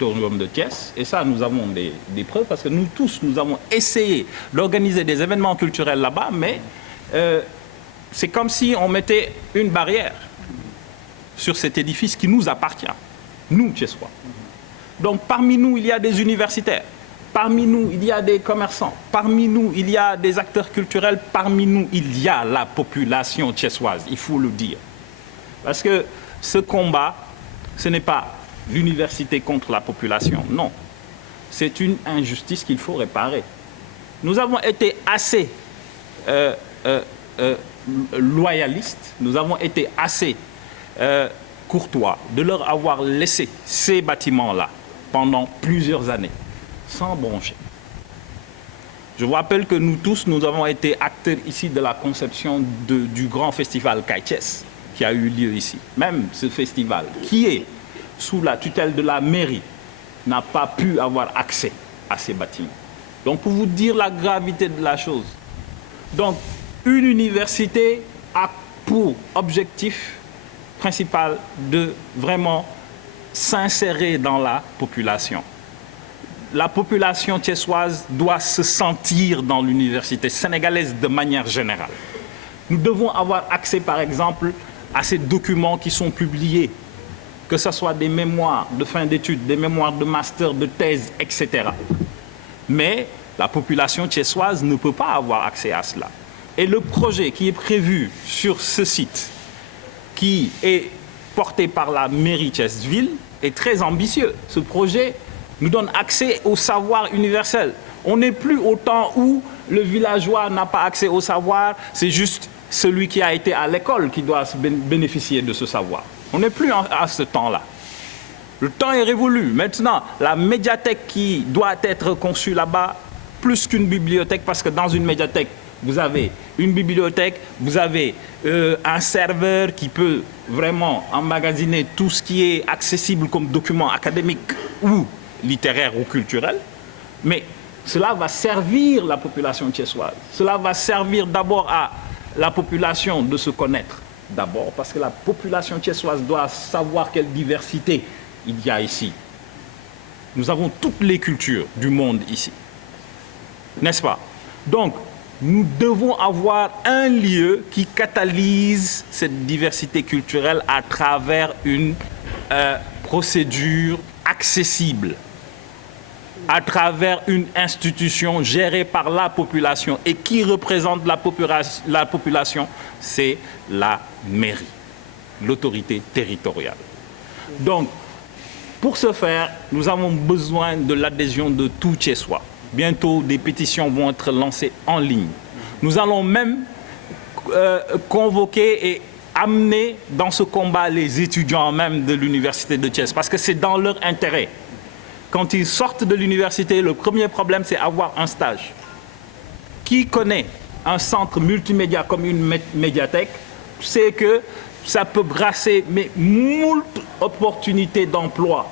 l'auditorium de Thiès, et ça nous avons des preuves parce que nous tous nous avons essayé d'organiser des événements culturels là-bas, mais c'est comme si on mettait une barrière sur cet édifice qui nous appartient, nous Thiessois. Donc parmi nous il y a des universitaires, parmi nous il y a des commerçants, parmi nous il y a des acteurs culturels, parmi nous il y a la population thiessoise, il faut le dire. Parce que ce combat, ce n'est pas l'université contre la population, non. C'est une injustice qu'il faut réparer. Nous avons été assez loyalistes, nous avons été assez courtois de leur avoir laissé ces bâtiments-là pendant plusieurs années, sans broncher. Je vous rappelle que nous tous, nous avons été acteurs ici de la conception du grand festival Kaay Thiès, qui a eu lieu ici. Même ce festival, qui est sous la tutelle de la mairie, n'a pas pu avoir accès à ces bâtiments. Donc, pour vous dire la gravité de la chose, donc, une université a pour objectif principal de vraiment s'insérer dans la population. La population thiessoise doit se sentir dans l'université sénégalaise de manière générale. Nous devons avoir accès, par exemple, à ces documents qui sont publiés, que ce soit des mémoires de fin d'études, des mémoires de master, de thèse, etc. Mais la population thiessoise ne peut pas avoir accès à cela. Et le projet qui est prévu sur ce site, qui est porté par la mairie Thiès-Ville, est très ambitieux. Ce projet nous donne accès au savoir universel. On n'est plus au temps où le villageois n'a pas accès au savoir, c'est juste celui qui a été à l'école qui doit bénéficier de ce savoir. On n'est plus à ce temps-là. Le temps est révolu. Maintenant, la médiathèque qui doit être conçue là-bas, plus qu'une bibliothèque, parce que dans une médiathèque, vous avez une bibliothèque, vous avez un serveur qui peut vraiment emmagasiner tout ce qui est accessible comme document académique ou littéraire ou culturel. Mais cela va servir la population thiessoise. Cela va servir d'abord à la population de se connaître. D'abord, parce que la population thiessoise doit savoir quelle diversité il y a ici. Nous avons toutes les cultures du monde ici. N'est-ce pas? Donc, nous devons avoir un lieu qui catalyse cette diversité culturelle à travers une procédure accessible, à travers une institution gérée par la population. Et qui représente la population? C'est la mairie, l'autorité territoriale. Donc, pour ce faire, nous avons besoin de l'adhésion de tout Thiessois. Bientôt, des pétitions vont être lancées en ligne. Nous allons même convoquer et amener dans ce combat les étudiants même de l'université de Thiès, parce que c'est dans leur intérêt. Quand ils sortent de l'université, le premier problème, c'est avoir un stage. Qui connaît un centre multimédia comme une médiathèque sait que ça peut brasser moult opportunités d'emploi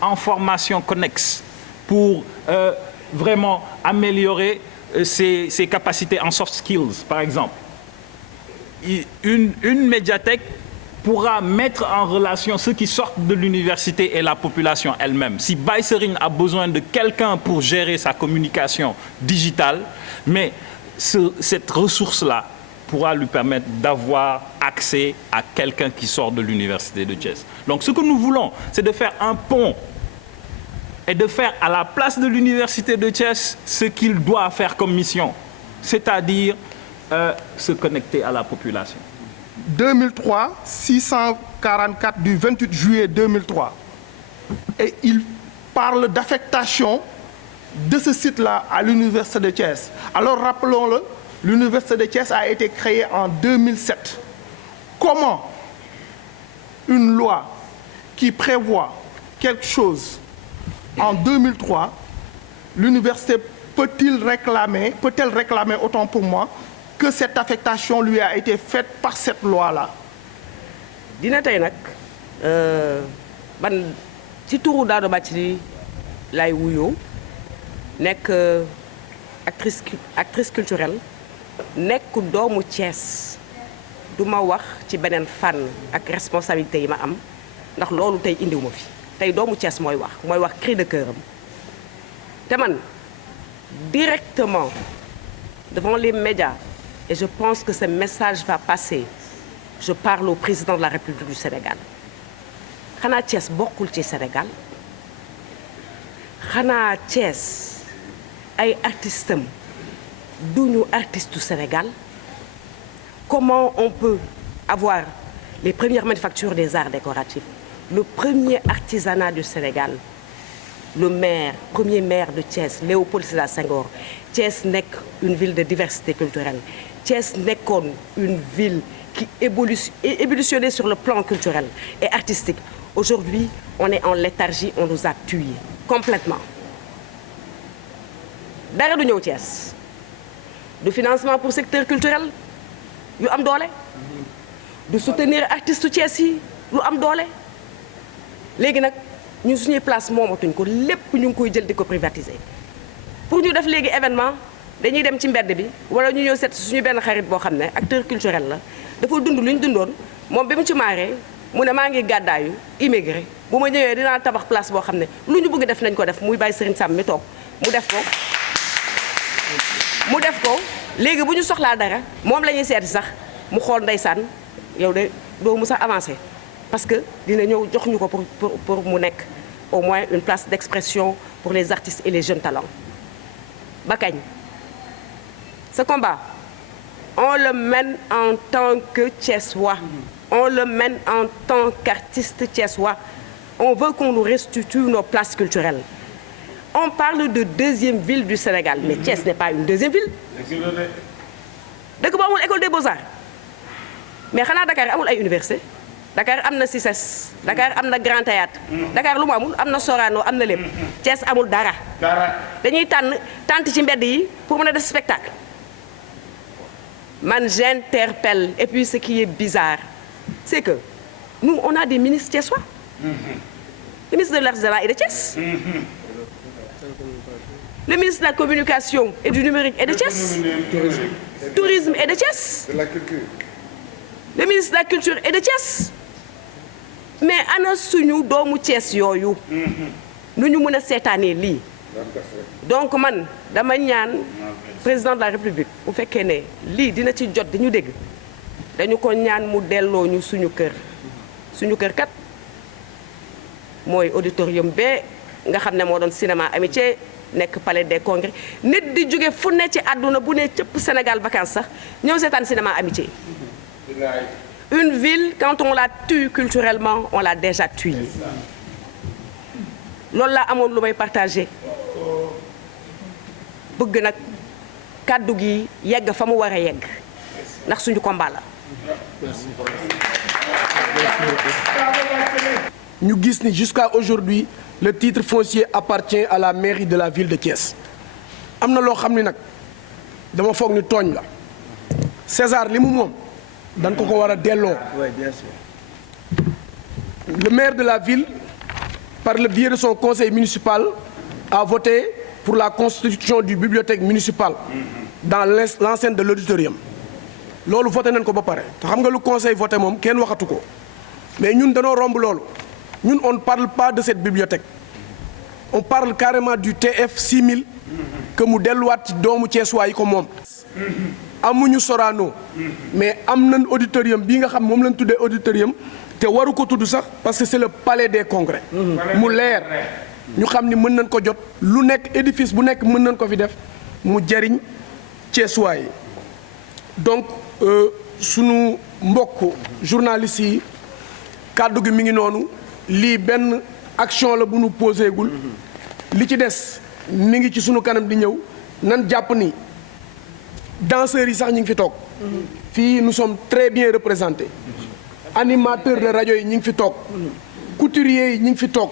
en formation connexe pour vraiment améliorer ses capacités en soft skills, par exemple. Une médiathèque pourra mettre en relation ceux qui sortent de l'université et la population elle-même. Si Baïserine a besoin de quelqu'un pour gérer sa communication digitale, mais cette ressource-là pourra lui permettre d'avoir accès à quelqu'un qui sort de l'université de Thiès. Donc ce que nous voulons, c'est de faire un pont et de faire à la place de l'université de Thiès ce qu'il doit faire comme mission, c'est-à-dire se connecter à la population. 2003, 644 du 28 juillet 2003. Et il parle d'affectation de ce site-là à l'université de Thiès. Alors rappelons-le, l'université de Thiès a été créée en 2007. Comment une loi qui prévoit quelque chose en 2003, l'université peut-elle réclamer, autant pour moi, que cette affectation lui a été faite par cette loi-là? dina tey nag ban ci turu Dado Bathily lay wuyoo nekk actrice culturelle nekk doomu Thiès du ma wax ci beneen fànn ak responsabilité yi ma am ndax loolu tey indiwu ma fi tey doomu Thiès mooy wax cri de cœur am te man directement devant les médias et je pense que ce message va passer je parle au président de la République du Sénégal xanaa Thiès bokkul ci Sénégal xanaa Thiès ay artistes duñu artiste du Sénégal. Comment on peut avoir les premières manufactures des arts décoratifs, le premier artisanat du Sénégal, le premier maire de Thiès, Léopold Sédar Senghor, Thiès nekk une ville de diversité culturelle, Thiès nekkoon une ville qui évolutionnait sur le plan culturel et artistique. Aujourd'hui, on est en léthargie, on nous a tués complètement. Dara du ñëw Thiès, du financement pour secteur culturel yu am doole du soutenir artistes Thiès yi lu am doole léegi nag ñun suñuy place moomatuñ ko lépp ñu ngi koy jël di ko privatiser pour ñu def léegi événement dañuy dem ci mbedd bi wala ñu ñëw seet suñu benn xarit boo xam ne acteur culturel la dafa dund lu ñu dundoon moom bi mu ci maaree mu ne maa ngi gàddaayu immigré bu ma ñëwee dinaa tabax place boo xam ne lu ñu bëgg def nañ ko def muy bàyyi Serigne Sam mi toog mu def ko léegi bu ñu soxlaa dara moom la ñuy seeti sax mu xool ndeysaan yow de doo mu sax avancé parce que dina ñëw jox ñu ko pour mu nekk au moins une place d'expression pour les artistes et les jeunes talents. ba kañ ce combat on le mène en tant que Thiessois, on le mène en tant qu'artiste thiessois. On veut qu'on nous restitue nos places culturelles. On parle de deuxième ville du Sénégal, mais Thiès n'est pas une deuxième ville. dëkk bu amul école des beaux-arts mais xanaa Dakar amul ay université Dakar am na CICES Dakar am na Grand Théâtre Dakar lu mu amul am na Sorano am na lépp Thiès amul dara dañuy tànt ci mbedd yi pour mën a def spectacle. Man j'interpelle et puis ce qui est bizarre c'est que nous on a des ministres thiessois. Le ministre de l'artisanat est de Thiès. Le ministre de la communication et du numérique est de Thiès. Tourisme est de Thiès. De la culture. Le ministre de la culture est de Thiès. Mais ana suñu doomu Thiès yooyu. nu ñu mën a seetaanee lii. donc man dama ñaan président de la République bu fekkee ne lii dina ci jot di ñu dégg dañu ko ñaan mu delloo ñu suñu kër kat mooy auditorium bee nga xam ne moo doon cinéma Amitié nekk palais des congrès nit di jóge fu ne ci àdduna bu ne cëpp Sénégal vacances sax ñëw seetaan cinéma Amitié. Une ville quand on la tue culturellement on l'a déjà tuée. loolu laa amoon lu may partagé bëgg nag kàddu gi yegg fa mu war a yegg ndax suñu combat la. ñu gis ni jusqu'à aujourd'hui le titre foncier appartient à la mairie de la ville de Thiès. am na loo xam ni nag dama foog ni tooñ la César li mu moom dañ ko war a delloo. Oui, bien sûr. Le maire de la ville par le biais de son conseil municipal a voté pour la construction du bibliothèque municipale dans l'enceinte de l'auditorium. loolu voté nañ ko ba pare te xam nga lu conseil voté moom kenn waxatu ko mais ñun dañoo romb loolu ñun on ne parle pas de cette bibliothèque on parle carrément du TF 6000 que mu delluwaat ci doomu Thiessois yi ko moom. amuñu Sorano mais am nañ auditorium bii nga xam moom lañ tuddee auditorium te waru ko tudd sax parce que c'est le palais des congrès. mu leer ñu xam ni mën nañ ko jot lu nekk édifice bu nekk mën nañ ko fi def mu jariñ Thiessois yi donc sunu mbokk journalistes yi kàddu gi mi ngi noonu lii benn action la bu nu posé gul li ci des mi ngi ci sunu kanam di ñëw nan jàpp ni danseurs yi sax ñu ngi fi toog fii nous sommes très bien représentés animateurs de rajo yi ñu ngi fi toog couturiers yi ñu ngi fi toog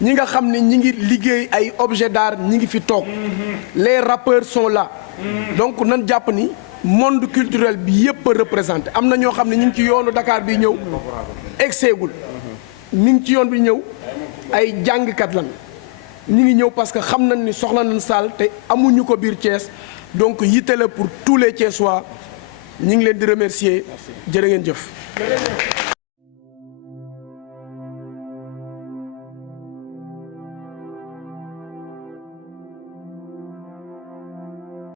ñi nga xam ne ñi ngi liggéey ay objets d'art ñi ngi fi toog les rappeurs sont là donc nan jàpp ni monde culturel bi yëpp a représenté am na ñoo xam ne ñu ngi ci yoonu Dakar bi ñëw egseegul ñu ngi ci yoon bi ñëw ay jàngkat lan ñu ngi ñëw parce que xam nañ ni soxla nañ salle te amuñu ko biir Thiès donc yitte la pour tous les Thiessois ñu ngi leen di remercier jërë ngeen jëf.